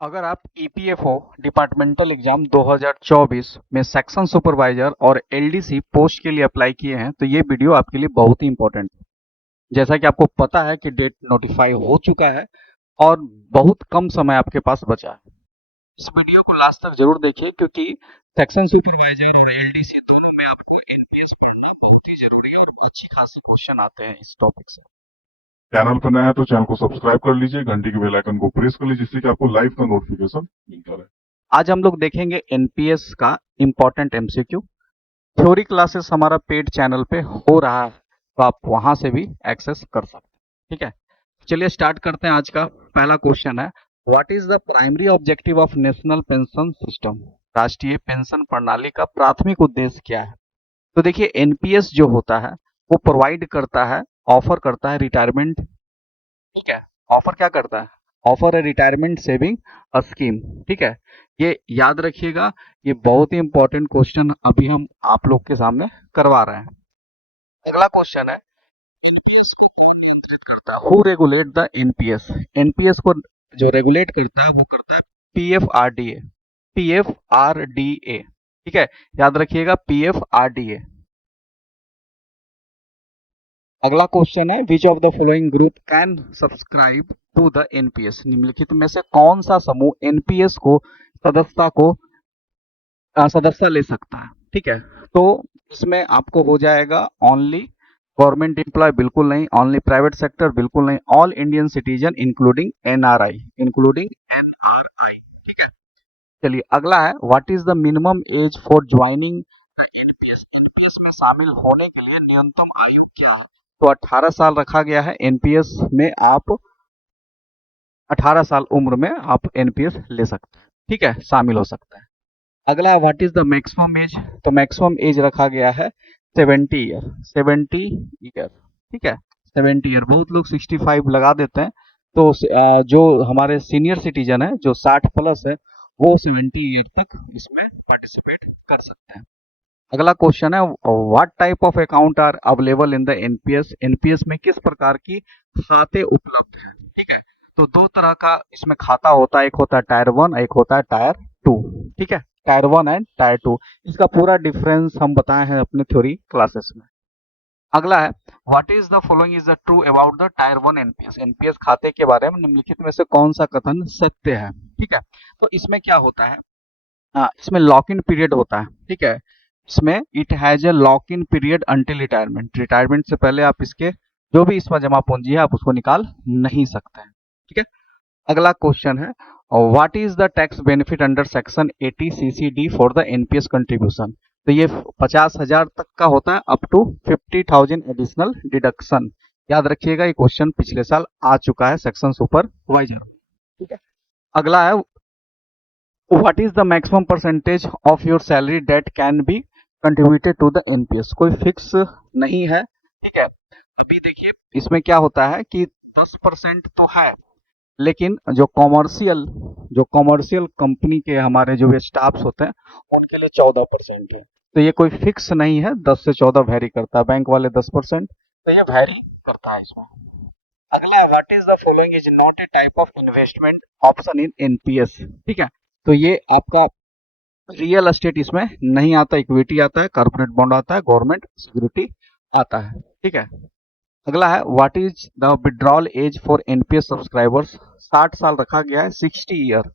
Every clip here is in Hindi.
अगर आप ईपीएफओ डिपार्टमेंटल एग्जाम 2024 में सेक्शन सुपरवाइजर और एलडीसी पोस्ट के लिए अप्लाई किए हैं तो ये वीडियो आपके लिए बहुत ही इंपॉर्टेंट है। जैसा कि आपको पता है कि डेट नोटिफाई हो चुका है और बहुत कम समय आपके पास बचा है। इस वीडियो को लास्ट तक जरूर देखिए क्योंकि सेक्शन सुपरवाइजर और एलडीसी दोनों में आपको एनपीएस पढ़ना बहुत ही जरूरी है और अच्छी खासी क्वेश्चन आते हैं इस टॉपिक से। चैनल पर नया है तो चैनल को सब्सक्राइब कर लीजिए, घंटी के बेल आइकन को प्रेस कर लीजिए जिससे कि आपको लाइव का नोटिफिकेशन मिलता रहे। आज हम लोग देखेंगे एनपीएस का इम्पोर्टेंट एमसीक्यू। थ्योरी क्लासेस हमारा पेड चैनल पे हो रहा है तो आप वहां से भी एक्सेस कर सकते हैं। ठीक है, चलिए स्टार्ट करते हैं। आज का पहला क्वेश्चन है, what is the primary objective of national pension system? राष्ट्रीय पेंशन प्रणाली का प्राथमिक उद्देश्य क्या है? तो देखिए, एनपीएस जो होता है वो प्रोवाइड करता है, ऑफर करता है रिटायरमेंट। ठीक है, ऑफर क्या करता है? ऑफर है रिटायरमेंट सेविंग स्कीम। ठीक है, ये याद रखिएगा, ये बहुत ही इंपॉर्टेंट क्वेश्चन अभी हम आप लोग के सामने करवा रहे हैं। अगला क्वेश्चन है, who regulate the NPS? NPS को जो रेगुलेट करता है वो करता है पीएफआरडीए। पीएफआरडीए, ठीक है, याद रखिएगा पीएफआरडीए। अगला क्वेश्चन है, which of the following group can subscribe to the NPS? निम्नलिखित में से कौन सा समूह एनपीएस को सदस्यता ले सकता है? ठीक है, तो इसमें आपको हो जाएगा ओनली गवर्नमेंट एम्प्लॉय, बिल्कुल नहीं। ओनली प्राइवेट सेक्टर, बिल्कुल नहीं। All Indian citizen including NRI, including NRI. ठीक है, चलिए अगला है, what is the minimum age for joining the NPS? NPS में शामिल होने के लिए न्यूनतम आयु क्या है? तो 18 साल रखा गया है। एनपीएस में आप 18 साल उम्र में आप एनपीएस ले सकते हैं। ठीक है, शामिल हो सकते हैं। अगला है, what is the maximum age? तो मैक्सिमम एज रखा गया है 70 ईयर। 70 ईयर, ठीक है, 70 ईयर। बहुत लोग 65 लगा देते हैं, तो जो हमारे सीनियर सिटीजन है जो 60 प्लस है वो 70 ईयर तक इसमें पार्टिसिपेट कर सकते हैं। अगला क्वेश्चन है, what type of account are available in the NPS? NPS में किस प्रकार की खाते उपलब्ध हैं? ठीक है, तो दो तरह का इसमें खाता होता है, एक होता है टायर 1, एक होता है टायर 2। ठीक है, टायर 1 एंड टायर 2, इसका पूरा डिफरेंस हम बताए हैं अपने थ्योरी क्लासेस में। अगला है, what is the following is the true about the tyre 1 NPS? NPS खाते के बारे में निम्नलिखित में से कौन सा कथन सत्य है? ठीक है, तो इसमें क्या होता है, इसमें लॉक इन पीरियड होता है। ठीक है, इसमें it has a lock in period until retirement. Retirement से पहले आप इसके जो भी इसमें जमा पूंजी है आप उसको निकाल नहीं सकते हैं। ठीक है, अगला क्वेश्चन है, what is the tax benefit under section 80 CCD for the NPS contribution? तो ये 50,000 तक का होता है, अप टू 50,000 एडिशनल डिडक्शन। याद रखिएगा, ये क्वेश्चन पिछले साल आ चुका है सेक्शन सुपरवाइजर। ठीक है, अगला है, what is the maximum percentage of your salary that can be contributed to the NPS? कोई फिक्स नहीं है। ठीक है, अभी देखिए इसमें क्या होता है कि 10% तो है, लेकिन जो कॉमर्शियल कंपनी के हमारे जो स्टाफ्स होते हैं उनके लिए 14% है। तो ये कोई फिक्स नहीं है, 10 से 14 वेरी करता है। बैंक वाले 10%, तो ये वेरी करता है इसमें। अगला, what is the following is not a type of investment option in NPS? ठीक है, तो ये आपका रियल एस्टेट इसमें नहीं आता, इक्विटी आता है, कॉर्पोरेट बॉन्ड आता है, गवर्नमेंट सिक्योरिटी आता है। ठीक है, अगला है, what is the withdrawal age for NPS subscribers? 60 साल रखा गया है, 60 ईयर,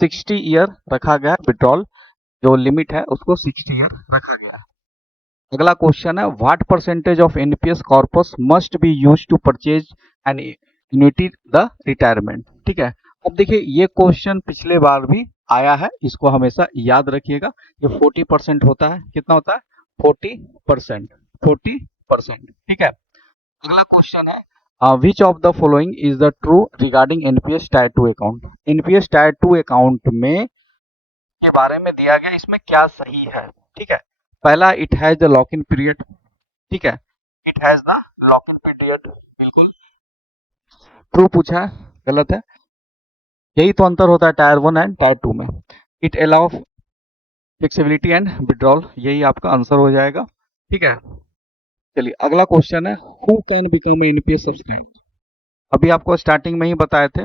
60 ईयर रखा गया है। विड्रॉल जो लिमिट है उसको 60 ईयर रखा गया है। अगला क्वेश्चन है, what percentage of NPS corpus must be use to purchase an annuity the retirement? ठीक है, अब देखिए ये क्वेश्चन पिछले बार भी आया है, इसको हमेशा याद रखिएगा। ये 40% होता है। कितना होता है? 40%, 40%। ठीक है, अगला क्वेश्चन है, which of the following is the true regarding NPS tyre 2 account? NPS tyre 2 account में के बारे में दिया गया, इसमें क्या सही है? ठीक है, पहला, it has the lock in period. ठीक है, it has the lock in period, बिल्कुल ट्रू पूछा है, गलत है। यही तो अंतर होता है टायर 1 एंड टायर 2 में। It allow flexibility and withdrawal, यही आपका आंसर हो जाएगा। ठीक है, चलिए अगला क्वेश्चन है, who can become NPS subscriber? अभी आपको स्टार्टिंग में ही बताए थे,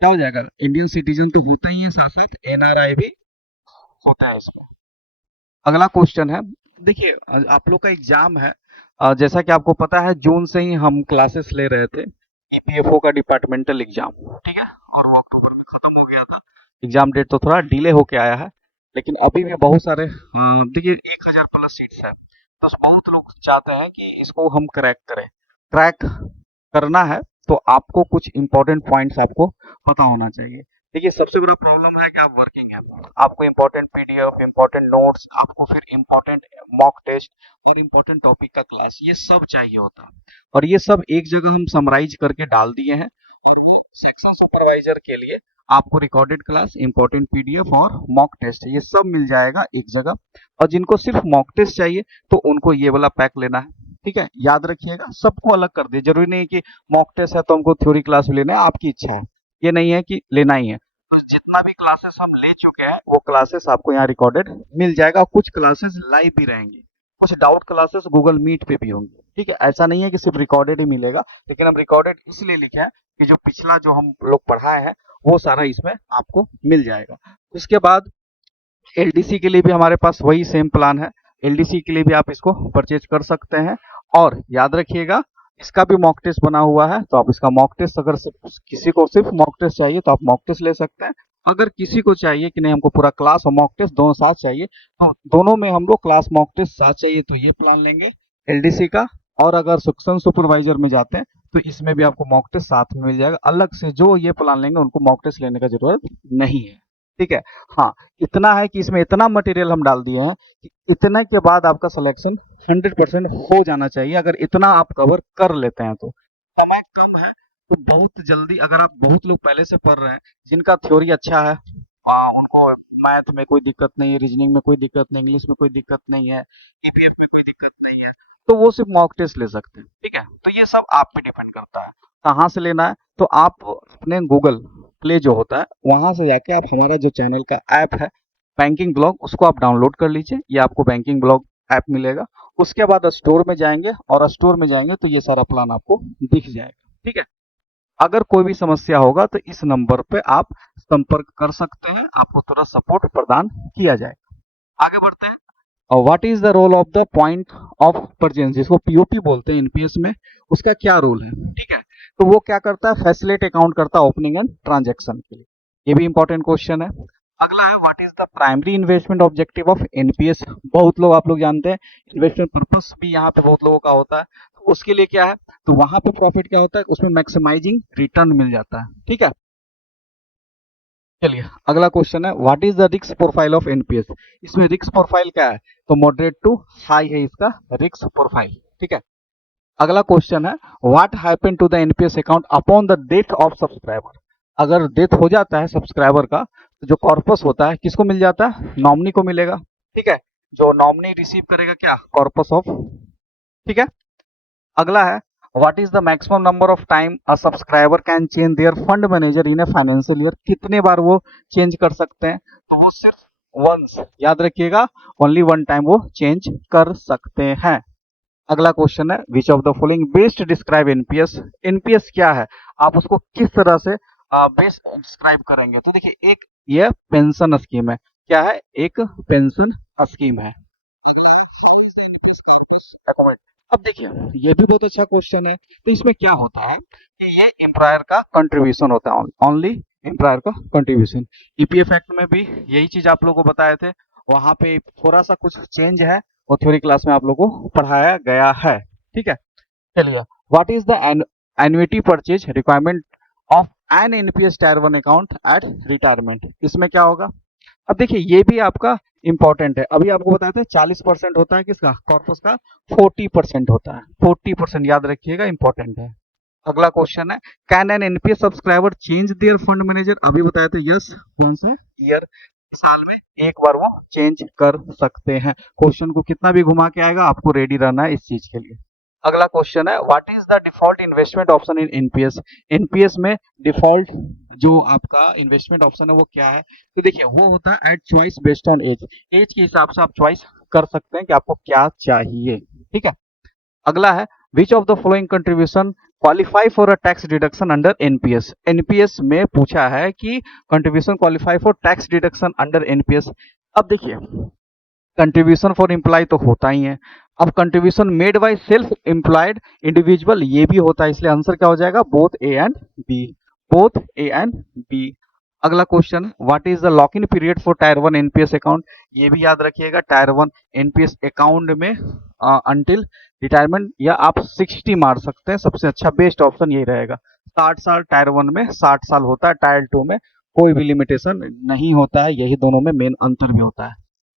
क्या हो जाएगा, इंडियन सिटीजन तो होता ही है, साथ साथ एनआरआई भी होता है इसमें। अगला क्वेश्चन है, देखिए आप लोग का एग्जाम है, जैसा कि आपको पता है जून से ही हम क्लासेस ले रहे थे ईपीएफओ का डिपार्टमेंटल एग्जाम, ठीक है, और वो अक्टूबर में खत्म हो गया था। एग्जाम डेट तो थोड़ा डिले होके आया है, लेकिन अभी भी बहुत सारे देखिए 1000 प्लस सीट्स है, तो बहुत लोग चाहते हैं कि इसको हम क्रैक करें। क्रैक करना है तो आपको कुछ इंपॉर्टेंट पॉइंट्स आपको पता होना चाहिए। देखिए सबसे बड़ा प्रॉब्लम है कि आप वर्किंग है, आपको इंपॉर्टेंट पीडीएफ, इंपॉर्टेंट नोट्स, आपको फिर इंपॉर्टेंट मॉक टेस्ट और इंपॉर्टेंट टॉपिक का क्लास, ये सब चाहिए होता है, और ये सब एक जगह हम समराइज करके डाल दिए हैं। और सेक्शन सुपरवाइजर के लिए आपको रिकॉर्डेड क्लास, इंपॉर्टेंट पीडीएफ और मॉक टेस्ट, ये सब मिल जाएगा एक जगह। और जिनको सिर्फ मॉक टेस्ट चाहिए तो उनको ये वाला पैक लेना है, ठीक है, याद रखिएगा, सबको अलग कर दिए। जरूरी नहीं कि मॉक टेस्ट है तो हमको थ्योरी क्लास भी लेना है, आपकी इच्छा है, ये नहीं है कि लेना ही है। तो जितना भी क्लासेस हम ले चुके हैं वो क्लासेस आपको यहाँ रिकॉर्डेड मिल जाएगा, और कुछ क्लासेस लाइव भी रहेंगे, कुछ डाउट क्लासेस गूगल मीट पे भी होंगी, ठीक है। ऐसा नहीं है कि सिर्फ रिकॉर्डेड ही मिलेगा, लेकिन हम रिकॉर्डेड इसलिए लिखे हैं कि जो पिछला जो हम लोग पढ़ाए हैं वो सारा इसमें आपको मिल जाएगा। उसके बाद एलडीसी के लिए भी हमारे पास वही सेम प्लान है, एलडीसी के लिए भी आप इसको परचेज कर सकते हैं। और याद रखिएगा इसका भी मॉक टेस्ट बना हुआ है, तो आप इसका मॉक टेस्ट, अगर किसी को सिर्फ मॉक टेस्ट चाहिए तो आप मॉक टेस्ट ले सकते हैं। अगर किसी को चाहिए कि नहीं हमको पूरा क्लास और मॉक टेस्ट दोनों साथ चाहिए, तो दोनों में हम लोग क्लास मॉक टेस्ट साथ चाहिए तो ये प्लान लेंगे एलडीसी का। और अगर सेक्शन सुपरवाइजर में जाते हैं तो इसमें भी आपको मॉक टेस्ट साथ में मिल जाएगा। अलग से जो ये प्लान लेंगे उनको मॉक टेस्ट लेने का जरूरत नहीं है, ठीक है। हाँ, इतना है कि इसमें इतना मटेरियल हम डाल दिए हैं कि इतने के बाद आपका सिलेक्शन 100% हो जाना चाहिए। अगर इतना आप कवर कर लेते हैं तो समय कम है, तो बहुत जल्दी, अगर आप बहुत लोग पहले से पढ़ रहे हैं जिनका थ्योरी अच्छा है, उनको मैथ में कोई दिक्कत नहीं है, रीजनिंग में कोई दिक्कत नहीं, इंग्लिश में कोई दिक्कत नहीं है, ईपीएफ में कोई दिक्कत नहीं है, तो वो सिर्फ मॉक टेस्ट ले सकते हैं, ठीक है। तो ये सब आप पे डिपेंड करता है कहाँ से लेना है। तो आप अपने गूगल प्ले जो होता है वहां से जाके आप हमारा जो चैनल का ऐप है बैंकिंग ब्लॉग, उसको आप डाउनलोड कर लीजिए, ये आपको बैंकिंग ब्लॉग ऐप मिलेगा। उसके बाद स्टोर में जाएंगे, और स्टोर में जाएंगे तो ये सारा प्लान आपको दिख जाएगा, ठीक है। अगर कोई भी समस्या होगा तो इस नंबर पे आप संपर्क कर सकते हैं, आपको तुरंत सपोर्ट प्रदान किया जाएगा। आगे बढ़ते हैं, what is the role of the point of purchase, जिसको पीओपी बोलते हैं एनपीएस में, उसका क्या रोल है, ठीक है। तो वो क्या करता है, फैसिलिट अकाउंट करता है ओपनिंग एंड ट्रांजैक्शन के लिए, ये भी इंपॉर्टेंट क्वेश्चन है। अगला है, what is the primary investment objective of NPS, बहुत लोग आप लोग जानते हैं इन्वेस्टमेंट पर्पस भी यहाँ पे बहुत लोगों का होता है, तो उसके लिए क्या है, तो वहां पे प्रॉफिट क्या होता है, उसमें मैक्सिमाइजिंग रिटर्न मिल जाता है, ठीक है। चलिए अगला क्वेश्चन है, what is the risk profile of NPS, इसमें रिस्क प्रोफाइल क्या है, तो मॉडरेट टू हाई है इसका रिस्क प्रोफाइल, ठीक है। अगला क्वेश्चन है, what happen to the NPS account upon the death of subscriber, अगर डेथ हो जाता है सब्सक्राइबर का तो जो कॉर्पस होता है किसको मिल जाता है, नॉमिनी को मिलेगा, ठीक है। जो नॉमिनी रिसीव करेगा क्या, कॉर्पस ऑफ, ठीक है। अगला है, what is the maximum number of time a subscriber can change their fund manager in a financial year, कितने बार वो चेंज कर सकते हैं, तो वो सिर्फ वंस, याद रखिएगा, ओनली वन टाइम वो चेंज कर सकते हैं। अगला क्वेश्चन है, which of the following best describe NPS, NPS क्या है, आप उसको किस तरह से बेस्ट डिस्क्राइब करेंगे, तो देखिए एक ये पेंशन स्कीम है, क्या है, एक पेंशन स्कीम है। अब देखिए ये भी बहुत अच्छा क्वेश्चन है, तो इसमें क्या होता है कि ये एम्प्लॉयर का कंट्रीब्यूशन होता है, ओनली एम्प्लॉयर का कंट्रीब्यूशन। ईपीएफ एक्ट में भी यही चीज आप लोगों को बताए थे, वहां पे थोड़ा सा कुछ चेंज है, वो थ्योरी क्लास में आप लोगों को पढ़ाया गया है, ठीक है। चलिए, what is the annuity purchase requirement of an NPS tier 1 account at retirement, इसमें क्या होगा। अब देखिए ये भी आपका इंपॉर्टेंट है, अभी आपको बताया था 40% होता है किसका, कॉर्पस का, 40% होता है, 40% याद रखिएगा, इंपॉर्टेंट है। अगला क्वेश्चन है, can an NPS subscriber change there fund manager, अभी बताया था यस, कौन सा ईयर, साल में एक बार वो चेंज कर सकते हैं। क्वेश्चन को कितना भी घुमा के आएगा, आपको रेडी रहना है इस चीज के लिए। अगला क्वेश्चन है, what is the default investment option in NPS, NPS में डिफॉल्ट जो आपका इन्वेस्टमेंट ऑप्शन है वो क्या है, तो देखिए वो होता है at choice based on age, age के हिसाब से आप चॉइस कर सकते हैं कि आपको क्या चाहिए, ठीक है। अगला है, which of the following contribution qualify for a tax deduction under NPS. NPS में पूछा है कि contribution qualify for tax deduction under NPS. अब देखिए, कंट्रीब्यूशन फॉर एम्प्लॉय तो होता ही है, अब contribution made by self employed individual ये भी होता है, इसलिए आंसर क्या हो जाएगा, both A and B, both A and B. अगला question, what is the lock in period for tier 1 NPS account. ये भी याद रखिएगा, टायर 1 एनपीएस अकाउंट में अंटिल रिटायरमेंट या आप 60 मार सकते हैं, सबसे अच्छा बेस्ट ऑप्शन यही रहेगा। 60 साल टायर 1 में 60 साल होता है, टायर 2 में कोई भी लिमिटेशन नहीं होता है, यही दोनों में मेन अंतर भी होता है।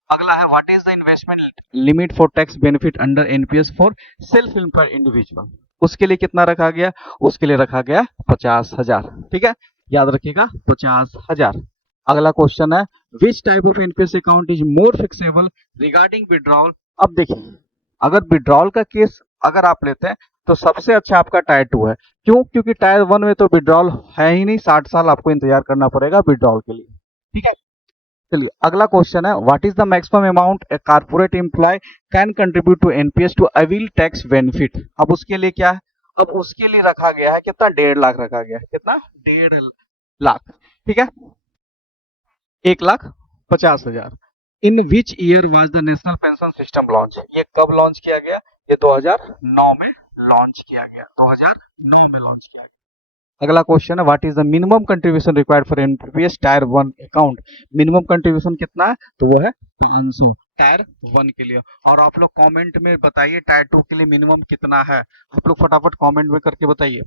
अगला है, what is the investment limit for tax benefit under NPS for self employed individual. उसके लिए कितना रखा गया, उसके लिए रखा गया 50,000। ठीक है, याद रखिएगा 50,000। अगला क्वेश्चन है, which type of NPS account is more fixable regarding withdrawal. अब देखिए, अगर विड्रॉल का केस अगर आप लेते हैं तो सबसे अच्छा आपका टायर 2 है। क्यों, क्योंकि टायर 1 में तो विड्रॉल है ही नहीं, 60 साल आपको इंतजार करना पड़ेगा विड्रॉल के लिए। ठीक है, चलिए अगला क्वेश्चन है, what is the maximum amount a corporate employee can contribute to NPS to avail tax benefit. अब उसके लिए क्या है, अब उसके लिए रखा गया है कितना, 1.5 लाख रखा गया है, कितना, 1.5 लाख। ठीक है, 1,50,000। In which year was the national pension system launch. ये कब लॉन्च किया गया, ये 2009 में लॉन्च किया गया, 2009 में लॉन्च किया गया। अगला क्वेश्चन है, what is the minimum contribution required for NPS tier 1 account. Minimum contribution कितना है, तो वो है 500 टायर 1 के लिए। और आप लोग कमेंट में बताइए टायर 2 के लिए मिनिमम कितना है, आप लोग फटाफट कमेंट में करके बताइए।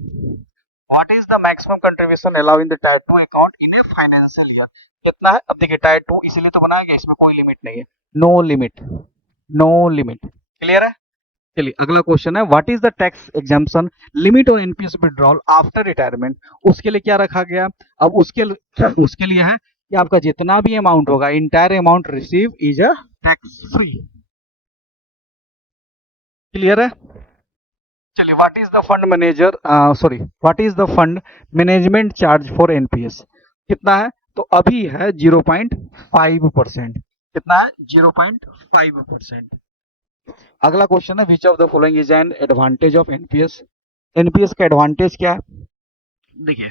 What is the maximum contribution allow in the tyre 2 account in a financial year, कितना है। अब देखिए, टायर 2 इसीलिए तो बनाया गया, इसमें कोई लिमिट नहीं है, no limit, no limit. Clear है, चलिए अगला क्वेश्चन है, what is the tax exemption limit on NPS withdrawal after retirement. उसके लिए क्या रखा गया, अब उसके लिए है कि आपका जितना भी अमाउंट होगा, entire amount receive is a tax free. Clear है, चलिए what is the fund manager what is the fund management charge for NPS, कितना है, तो अभी है 0.5%। कितना है, 0.5%। अगला क्वेश्चन है, which of the following is an advantage of NPS. NPS का एडवांटेज क्या है, देखिए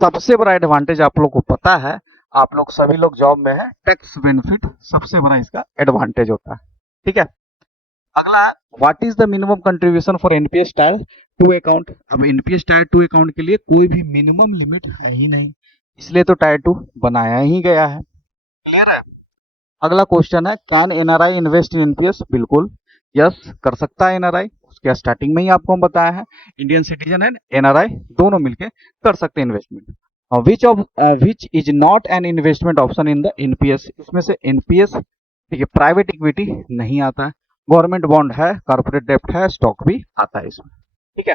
सबसे बड़ा एडवांटेज आप लोग को पता है, आप लोग सभी लोग जॉब में है, टैक्स बेनिफिट सबसे बड़ा इसका एडवांटेज होता है। ठीक है, अगला what is the minimum contribution for NPS tyre 2 account. अब एनपीएस टायर 2 अकाउंट के लिए कोई भी मिनिमम लिमिट है ही नहीं, इसलिए तो टायर 2 बनाया ही गया है। क्लियर है, अगला क्वेश्चन है, can NRI invest in NPS. बिल्कुल यस, कर सकता है एनआरआई, उसके स्टार्टिंग में ही आपको हम बताया है, इंडियन सिटीजन एंड एनआरआई दोनों मिलके कर सकते हैं investment. Which is not an investment option in the NPS. इसमें से एनपीएस देखिए प्राइवेट इक्विटी नहीं आता है, गवर्नमेंट बॉन्ड है, कॉर्पोरेट डेप्ट है, स्टॉक भी आता है इसमें। ठीक है,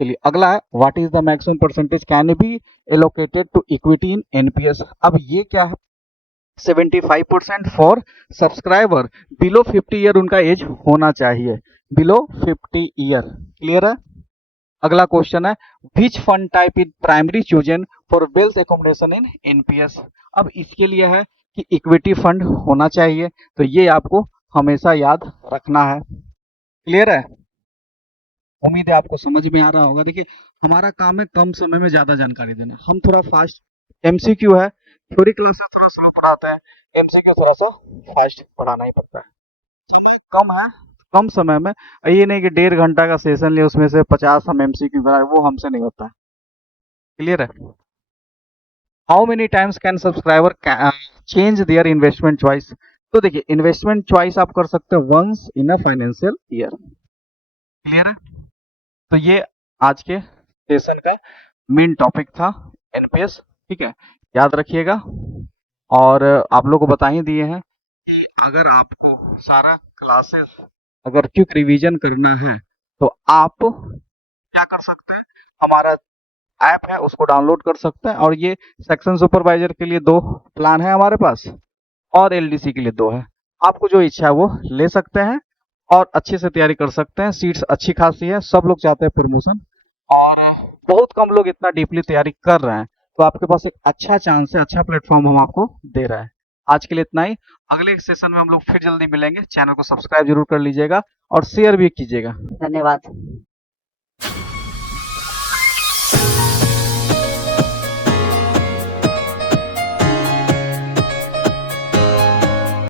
चलिए अगला है, what is the maximum percentage can be allocated to equity in NPS. अब ये क्या है, 75% फॉर सब्सक्राइबर बिलो 50 ईयर उनका एज होना चाहिए, बिलो 50 ईयर। क्लियर है, अगला क्वेश्चन है, which fund type is primary chosen for wealth accommodation in NPS. अब इसके लिए है कि इक्विटी फंड होना चाहिए, तो ये आपको हमेशा याद रखना है। क्लियर है, उम्मीद है आपको समझ में आ रहा होगा। देखिए हमारा काम है कम समय में ज्यादा जानकारी देना, हम थोड़ा फास्ट, एमसीक्यू है, थ्योरी क्लासेस थोड़ा स्लो पढ़ाते हैं, एमसीक्यू थोड़ा सा फास्ट पढ़ाना ही पड़ता है। समय कम है, कम समय में, ये नहीं कि 1.5 घंटा का सेशन लिए उसमें से 50 हम एमसीक्यू कराए, वो हमसे नहीं होता है। क्लियर है, how many times can subscriber change their investment choice. तो देखिए इन्वेस्टमेंट चॉइस आप कर सकते हो once in a financial year. Clear है, तो ये आज के सेशन का मेन टॉपिक था एनपीएस। ठीक है, याद रखिएगा, और आप लोग को बता ही दिए हैं कि अगर आपको सारा क्लासेस अगर क्विक रिवीजन करना है तो आप क्या कर सकते हैं, हमारा ऐप है उसको डाउनलोड कर सकते हैं, और ये सेक्शन सुपरवाइजर के लिए 2 प्लान है हमारे पास, और एलडीसी के लिए 2 है। आपको जो इच्छा है वो ले सकते हैं और अच्छे से तैयारी कर सकते हैं, सीट्स अच्छी खासी है, सब लोग चाहते हैं प्रमोशन, और बहुत कम लोग इतना डीपली तैयारी कर रहे हैं, तो आपके पास एक अच्छा चांस है, अच्छा प्लेटफॉर्म हम आपको दे रहे हैं। आज के लिए इतना ही, अगले सेशन में हम लोग फिर जल्दी मिलेंगे। चैनल को सब्सक्राइब जरूर कर लीजिएगा और शेयर भी कीजिएगा। धन्यवाद।